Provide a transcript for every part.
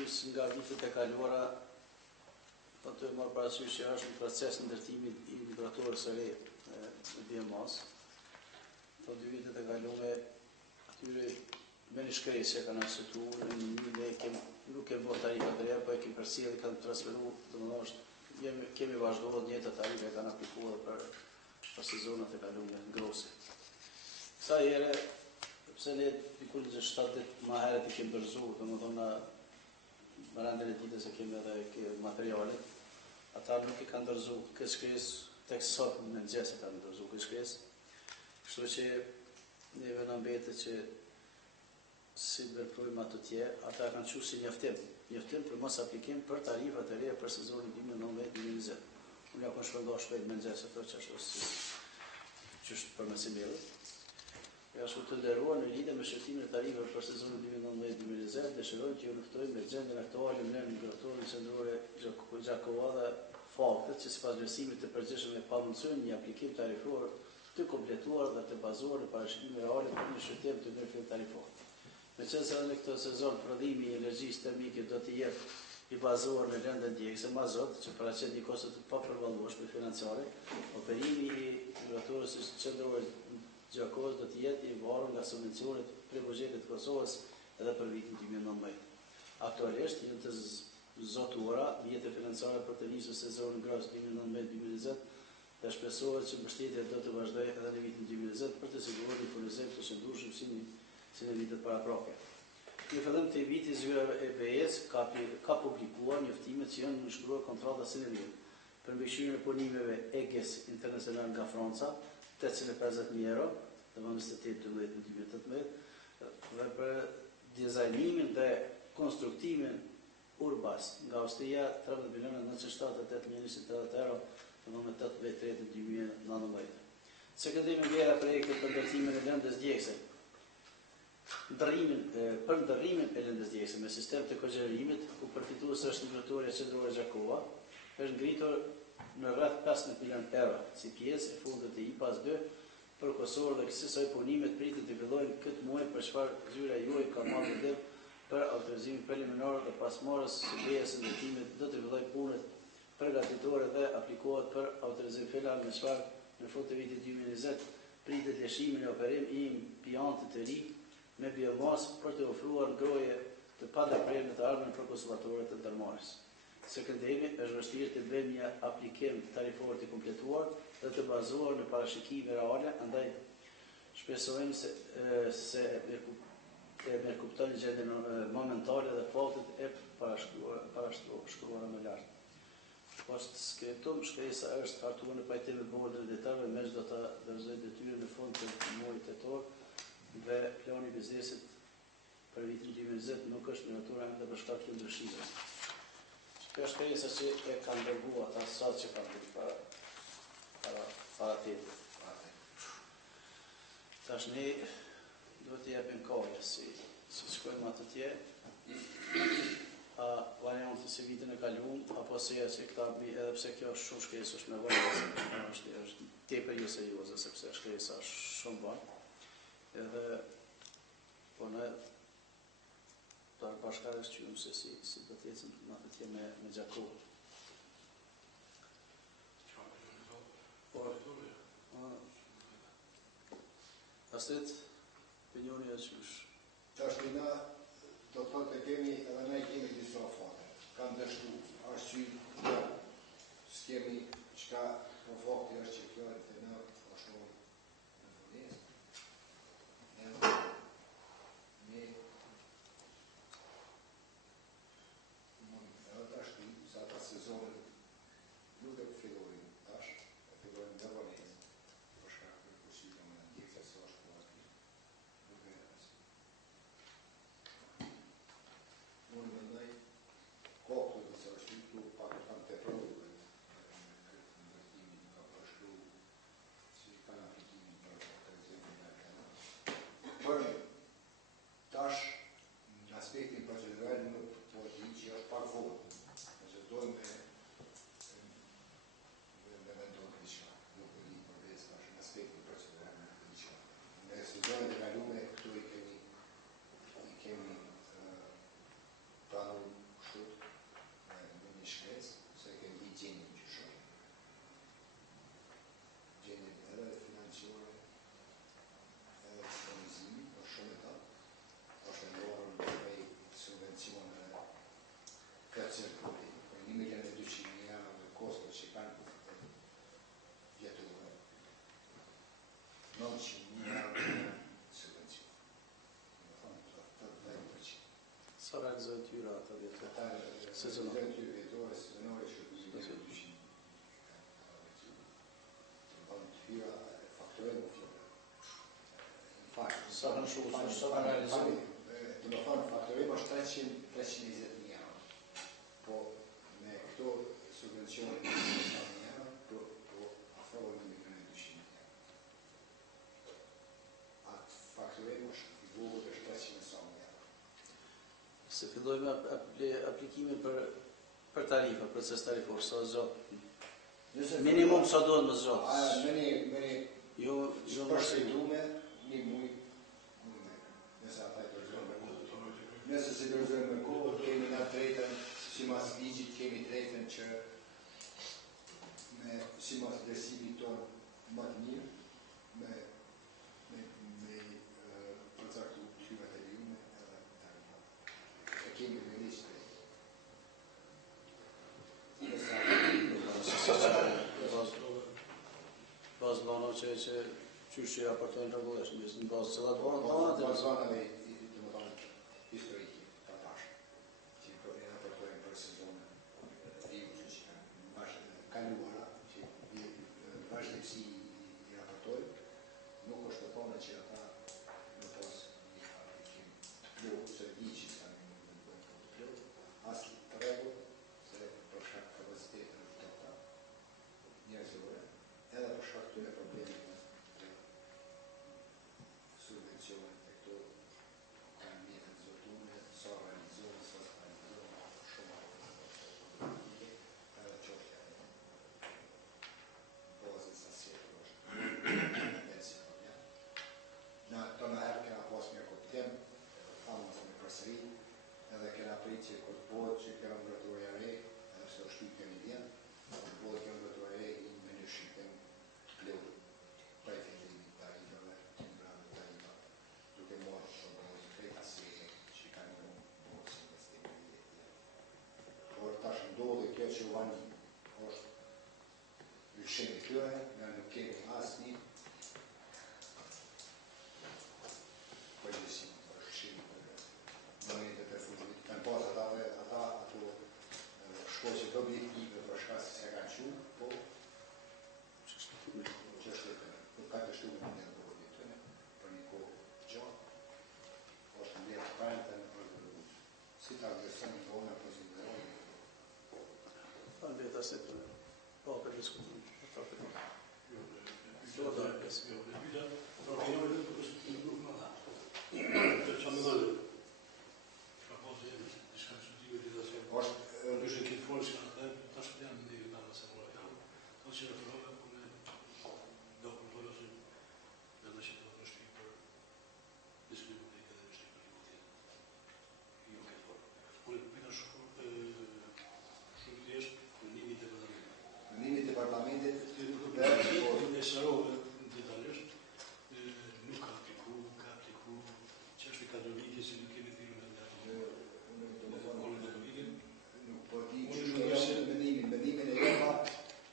parasysh nga vitet e kaluara, po të marr parasysh që është në proces ndërtimi i migratorëve së re në BMAS. Po 2 vitet e kaluara atyre me një shkresë që kanë arsyetuar në një ne nuk kemi bërë tarifa të reja, po e kemi përcjellë, kanë transferuar, domethënë kemi vazhduar të njëjtat tarife kanë aplikuar për sezonat e kaluara ngrose. Kësaj here, pse ne diku në 7 ditë më herët i kemi dorëzuar, domethënë në randën e ditës e kemi edhe materialet, ata nuk i kanë dorëzuar këtë shkresë, tek sot në mëngjes e kanë dorëzuar këtë shkresë. Kështu që neve na mbetet që si veprojmë ato tje, ata kanë thënë si njoftim për mos aplikim për tarifat e reja për sezonin 2019-2020. Unë ja kam shpërndar shpejt mëngjes ato që është për mësimit. Ja është të nderuar në lidhje me shërtimin e tarifave për sezonin 2019-2020, dëshirojmë që ju luftojmë me gjendjen aktuale në migratorin qendrore Gjakova dhe faktet që sipas vlerësimit të përgjithshëm e pamundësojnë një aplikim tarifor të kompletuar dhe të bazuar në parashikime reale për një shërtim të ndërfil tarifor. Me qenë se në këtë sezon prodhimi i energjisë termike do të jetë i bazuar në lëndën djegëse mazot, që paraqet një kosto të papërballueshme financiare, operimi i migratorës qendrore Gjakovës do të jetë i varur nga subvencionet për buxhetit të Kosovës edhe për vitin 2019. Aktualisht janë të zotuara mjete financiare për të nisur sezonin ngrohtë 2019-2020 dhe shpresohet që mbështetja do të vazhdojë edhe në vitin 2020 për të siguruar një furnizim të shëndrueshëm si në vitet paraprake. Në fillim të vitit zyra e BE-s ka publikuar njoftimet që janë nënshkruar kontrata sinërim për mbikëqyrjen e punimeve EGES internacional nga Franca, 850.000 euro, dhe më 28-12-2018, dhe për dizajnimin dhe konstruktimin Urbas nga Austria 13.978.080 euro, dhe më 8-3-2019. Sekretimi vjera projekte për ndërtimin e lëndës djegëse, për ndërrimin e lëndës djegëse me sistem të kogjerimit, ku përfitues është migratoria qendrore Gjakova, është ngritur në rreth 15 milion euro, si pjesë e fundit të IPAS 2 për Kosovë dhe kësaj punimet pritet të fillojnë këtë muaj për çfarë zyra juaj ka marrë vendim për autorizimin preliminar dhe pas marrjes së lejes së ndërtimit do të fillojë punët përgatitore dhe aplikohet për autorizim final me çfarë në fund të vitit 2020 pritet lëshimin e operim i impiantit të ri me biomas për të ofruar ngrohje të padepërme të ardhmen për konsumatorët e ndërmarrjes. Sekretari është vështirë të bëjmë një aplikim tarifor të kompletuar dhe të bazuar në parashikime reale, andaj shpresojmë se e kupton gjendjen momentale dhe faktet e parashkruara më lart. Post scriptum, shkresa është hartuar në pajtim me bordën e detajeve, mes do ta dorëzojë detyrën në fund të muajit tetor dhe plani i biznesit për vitin 2020 nuk është në natyrë ende për shkak të ndryshimeve. Kjo shkresa që e kanë dërguar ata sot që kanë bërë para tjetër. Tash ne duhet të japim kohë si shkojmë atë tje, varianti si vitin e kaluar, apo se që këta edhe pse kjo është shumë shkresë, është me variantë, është tepër jo serioze, sepse shkresa është shumë bërë. Edhe po ne bashkarës qyëm se si do të ecëm në atë tje me Gjakovë. Astrid, opinioni është qysh? Qashtu na do të thotë kemi, edhe ne kemi disa fate. Kanë dështu, është që s'kemi qka po fakti është që kjo e të në është në furnisë. Edhe ne edhe tashtu, sa ta sezonin nuk e fillojnë tash, e fillojnë në vonesë, për shkak të kushtive me ndjekse së është po aty. Nuk e rësë. Unë mendoj kokë të së është tu pak Sa realizojnë tyra ata vjetore? Ata realizojnë tyra vjetore, sezonore që të 200. Tyra fakturojnë më fjore. Në fakt, sa kanë shumë, sa kanë realizuar? Do të thonë, fakturojmë është 320.000 euro. Po, me këto subvencione 300.000 euro, po afrohen 1.200.000 euro. Atë fakturojmë është i vogël është 300.000 euro. Se fillojmë aplikimin për tarifa, proces tarifor, sa zgjat. Minimum sa duhet më zgjat. Jo përshkrume, një muj, nëse ata i dorëzojnë me kohë. Nëse si dorëzojnë me kohë, kemi nga drejtën, si mas ligjit, kemi drejtën që me si mas vlerësimit tonë më të mirë, me përcaktu tyrat e lijume edhe tarifat. E kemi me listë bazë planov që qysh që raportojnë rregullisht, në bazë cilat planat bazë planave historike të pashë, që i raportojnë për sezonë vijuse që kanë kaluara, që vazhdimsi i raportojnë, nuk është të thonë që ata në pas një aplikim të plohë, se di që kanë në bëjnë të plohë, asë të rregull, se për shkak kapacitetën të ta njerëzore, edhe për shkak këtyre problemeve të subvencionit e këto kanë mjetën zotune, sa realizohen, sa realizohen, shumë politike, edhe qoshtja e bazës asjetë është si problem. Na do në herë kena pas një kuptim, thamë të me përsëri, edhe kena prit që këtë bëhet që kena mbrëtoja re, edhe se është kemi vjen, këtë bëhet kena mbrëtoja re i me një shqiptim plot për efektivit tarifave, të ngrave tarifat, duke marrë shumë bazë krejt asjetë që kanë një bëhet si investime i tjera. Por tash ndodhe kjo që vani është lëshim i tyre, nga nuk kemi asnjë përgjithësim për lëshim momentet e fundit. Kanë pas ata ato shkoqet objektive për shkak se s'e kanë qenë, po që është për ka të shtuar në një kohë tjetër, për një kohë gjatë, është në jetë parentën për si ta vlerësojmë në kohën e konsiderojnë. Faleminderit asë për diskutim.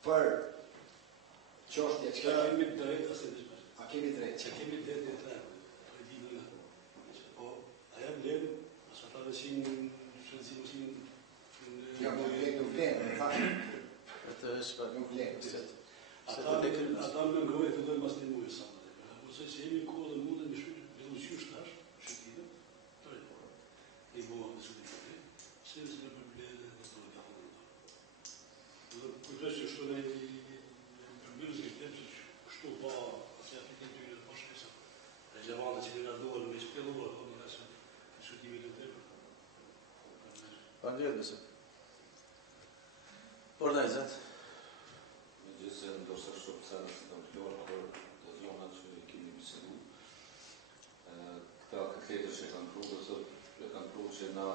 Për qoshtje që kemi drejt, a kemi drejt? Që kemi drejt e tre, për di në po, a jam vlerë, asë ata dhe si në shëndësim, Ja, nuk vlerë, në fashë. Nuk vlerë. Ata më ngrojë të dojnë mas të mujë, sa më dhe. Ose që jemi kohë dhe mundën me shqytë, dhe u qysh tash, shqytime, të rejtë. E i boha dhe shqytë të rejtë, se nësë në përblejë dhe të të rejtë. Dhe kujtës që shtu në përbyrës këtë që kështu pa atë aplikim të të pashkë sa rezervante që në doar me shpeluar të në nëse të shqytime të të të. Faleminderit nëse. Por da i zëtë. Me gjithse ndoshta shumë cene si kam fluar për të zonat që i kemi bisedu. Këta këtletër që kanë pru, dhe kanë pru që na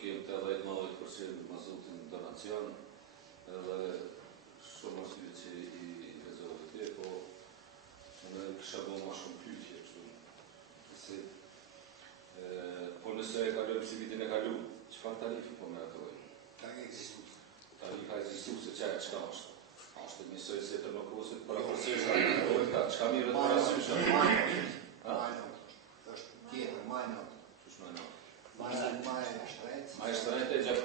kemi të 10-90% mazotin donacion, edhe shumë arsye që i rezervë të po në kësha bo ma shumë pyetje kështu. Po nëse e kalujmë si vitin e kalu, çfarë tarifi po me atoj? Tarifa ekzistuese që çka është? Është njësoj se të nëkosit për aforësisht çka mirë të parasysh? Është tjetër, majnot. Qysh majnot? Ma ishte rejtë e gjatë